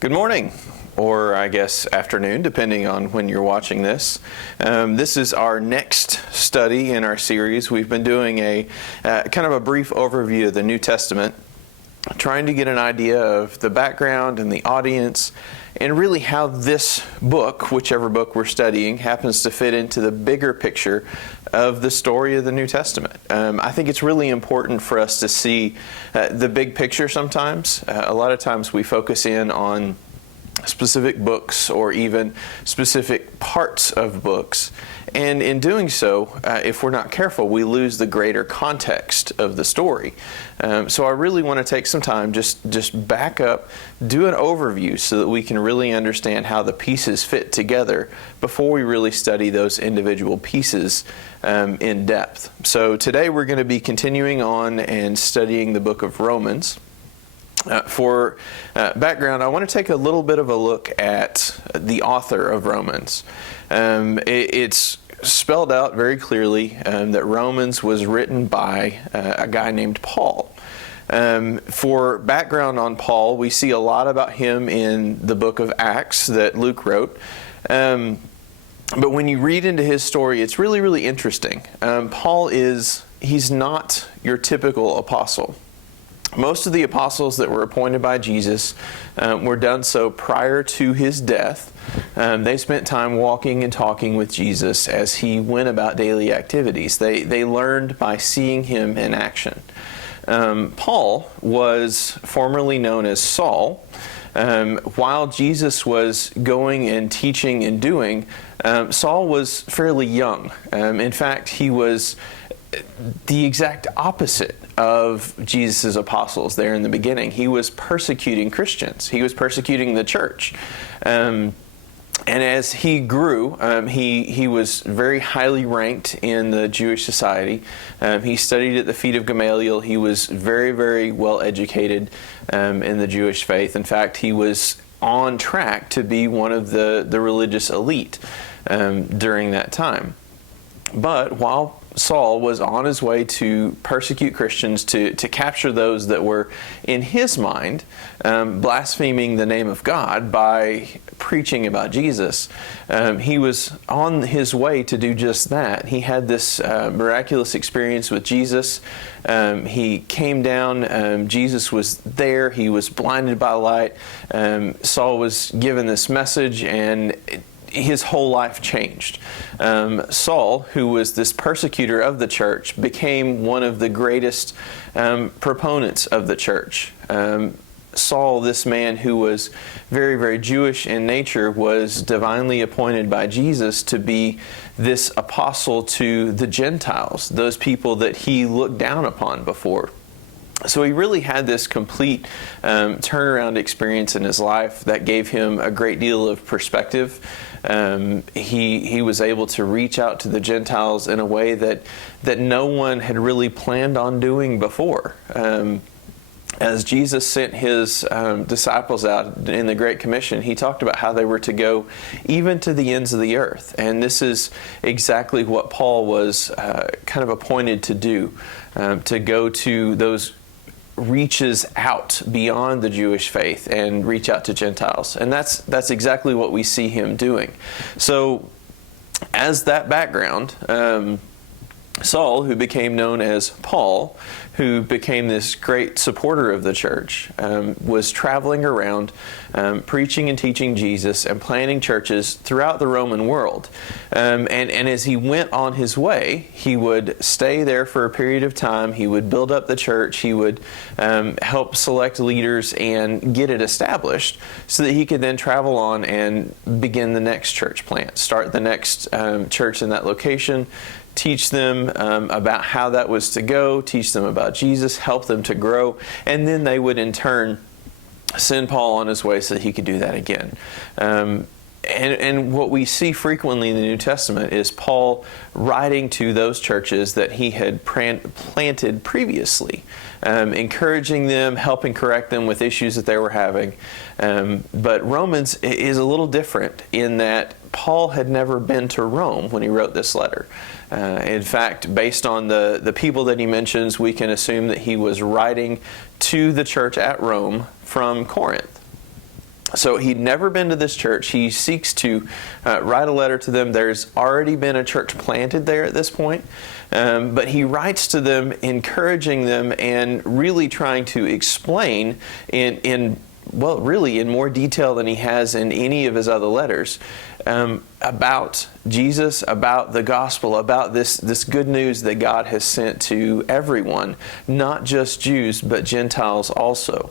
Good morning, or I guess afternoon, depending on when you're watching this. This is our next study in our series. We've been doing a kind of a brief overview of the New Testament, trying to get an idea of the background and the audience, and really how this book, whichever book we're studying, happens to fit into the bigger picture of the story of the New Testament. I think it's really important for us to see the big picture sometimes. A lot of times we focus in on specific books or even specific parts of books. And in doing so, if we're not careful, we lose the greater context of the story. So I really want to take some time, just back up, do an overview so that we can really understand how the pieces fit together before we really study those individual pieces in depth. So today we're going to be continuing on and studying the book of Romans. For background, I want to take a little bit of a look at the author of Romans. It's spelled out very clearly that Romans was written by a guy named Paul. For background on Paul, we see a lot about him in the book of Acts that Luke wrote. But when you read into his story, it's really, really interesting. Paul he's not your typical apostle. Most of the apostles that were appointed by Jesus were done so prior to his death. They spent time walking and talking with Jesus as he went about daily activities. They learned by seeing him in action. Paul was formerly known as Saul. While Jesus was going and teaching and doing, Saul was fairly young. In fact, he was the exact opposite of Jesus' apostles there in the beginning. He was persecuting Christians. He was persecuting the church. And as he grew, he was very highly ranked in the Jewish society. He studied at the feet of Gamaliel. He was very, very well educated in the Jewish faith. In fact, he was on track to be one of the religious elite during that time. But while Saul was on his way to persecute Christians, to capture those that were, in his mind, blaspheming the name of God by preaching about Jesus. He was on his way to do just that. He had this miraculous experience with Jesus. He came down. Jesus was there. He was blinded by light. Saul was given this message, and his whole life changed. Saul, who was this persecutor of the church, became one of the greatest proponents of the church. Saul, this man who was very, very Jewish in nature, was divinely appointed by Jesus to be this apostle to the Gentiles, those people that he looked down upon before. So he really had this complete turnaround experience in his life that gave him a great deal of perspective. He was able to reach out to the Gentiles in a way that no one had really planned on doing before. As Jesus sent his disciples out in the Great Commission, he talked about how they were to go even to the ends of the earth. And this is exactly what Paul was kind of appointed to do, to go to those reaches out beyond the Jewish faith and reach out to Gentiles. And that's exactly what we see him doing. So as that background, Saul, who became known as Paul, who became this great supporter of the church, was traveling around preaching and teaching Jesus and planting churches throughout the Roman world. And as he went on his way, he would stay there for a period of time. He would build up the church. He would help select leaders and get it established so that he could then travel on and begin the next church plant, start the next church in that location, teach them about how that was to go, teach them about Jesus, help them to grow, and then they would in turn send Paul on his way so that he could do that again. And what we see frequently in the New Testament is Paul writing to those churches that he had planted previously, encouraging them, helping correct them with issues that they were having. But Romans is a little different in that Paul had never been to Rome when he wrote this letter. In fact, based on the people that he mentions, we can assume that he was writing to the church at Rome from Corinth. So he'd never been to this church. He seeks to write a letter to them. There's already been a church planted there at this point. But he writes to them, encouraging them and really trying to explain really in more detail than he has in any of his other letters, about Jesus, about the gospel, about this good news that God has sent to everyone, not just Jews, but Gentiles also.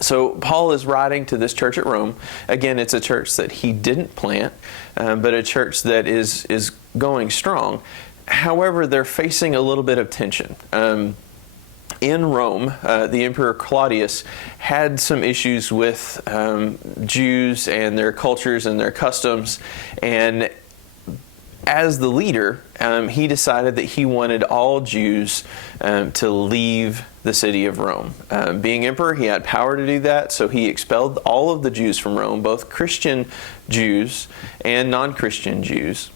So Paul is writing to this church at Rome. Again, it's a church that he didn't plant, but a church that is going strong. However, they're facing a little bit of tension. In Rome, the Emperor Claudius had some issues with Jews and their cultures and their customs, and as the leader, he decided that he wanted all Jews to leave the city of Rome. Being emperor, he had power to do that, so he expelled all of the Jews from Rome, both Christian Jews and non-Christian Jews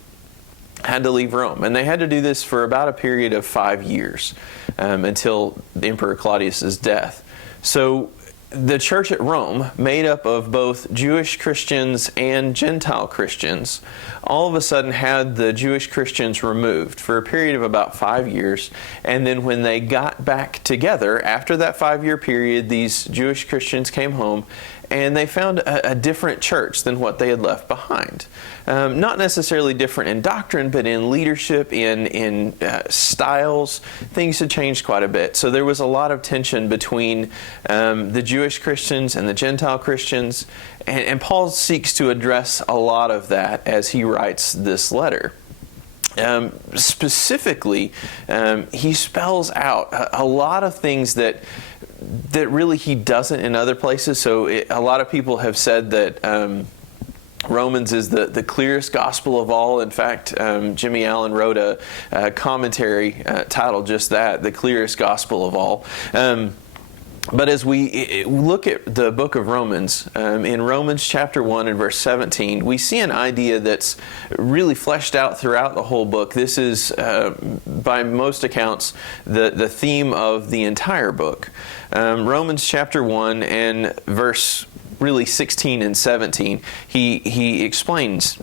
had to leave Rome. And they had to do this for about a period of 5 years until the Emperor Claudius's death. So the church at Rome, made up of both Jewish Christians and Gentile Christians, all of a sudden had the Jewish Christians removed for a period of about 5 years. And then when they got back together, after that 5-year period, these Jewish Christians came home and they found a different church than what they had left behind. Not necessarily different in doctrine, but in leadership, in styles. Things had changed quite a bit. So there was a lot of tension between the Jewish Christians and the Gentile Christians. And Paul seeks to address a lot of that as he writes this letter. Specifically, he spells out a lot of things that really he doesn't in other places. So a lot of people have said that Romans is the clearest gospel of all. In fact, Jimmy Allen wrote a commentary titled just that, the clearest gospel of all. But as we look at the book of Romans, in Romans chapter 1 and verse 17, we see an idea that's really fleshed out throughout the whole book. This is, by most accounts, the theme of the entire book. Romans chapter 1 and verse really 16 and 17, he explains.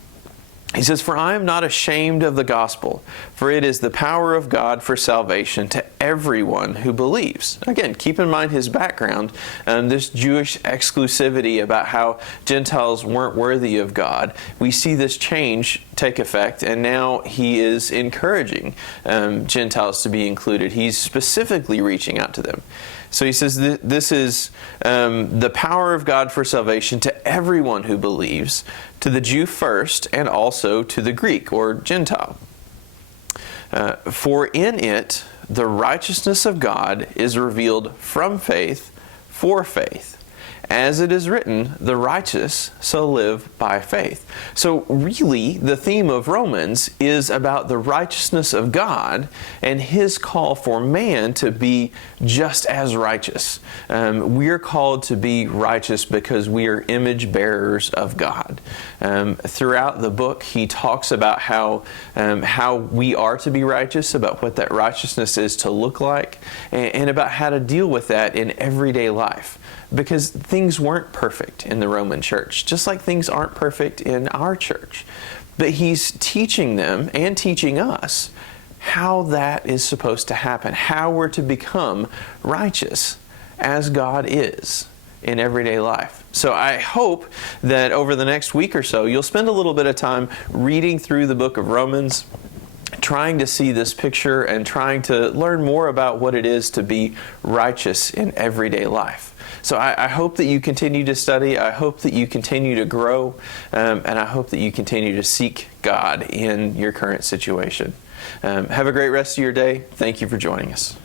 He says, "For I am not ashamed of the gospel, for it is the power of God for salvation to everyone who believes." Again, keep in mind his background, this Jewish exclusivity about how Gentiles weren't worthy of God. We see this change take effect, and now he is encouraging Gentiles to be included. He's specifically reaching out to them. So he says this is the power of God for salvation to everyone who believes, to the Jew first, and also to the Greek or Gentile. For in it the righteousness of God is revealed from faith for faith. As it is written, the righteous shall live by faith. So really, the theme of Romans is about the righteousness of God and his call for man to be just as righteous. We're called to be righteous because we are image bearers of God. Throughout the book, he talks about how we are to be righteous, about what that righteousness is to look like, and about how to deal with that in everyday life. Because things weren't perfect in the Roman church, just like things aren't perfect in our church. But he's teaching them and teaching us how that is supposed to happen, how we're to become righteous as God is in everyday life. So I hope that over the next week or so, you'll spend a little bit of time reading through the book of Romans, trying to see this picture and trying to learn more about what it is to be righteous in everyday life. So I hope that you continue to study. I hope that you continue to grow. And I hope that you continue to seek God in your current situation. Have a great rest of your day. Thank you for joining us.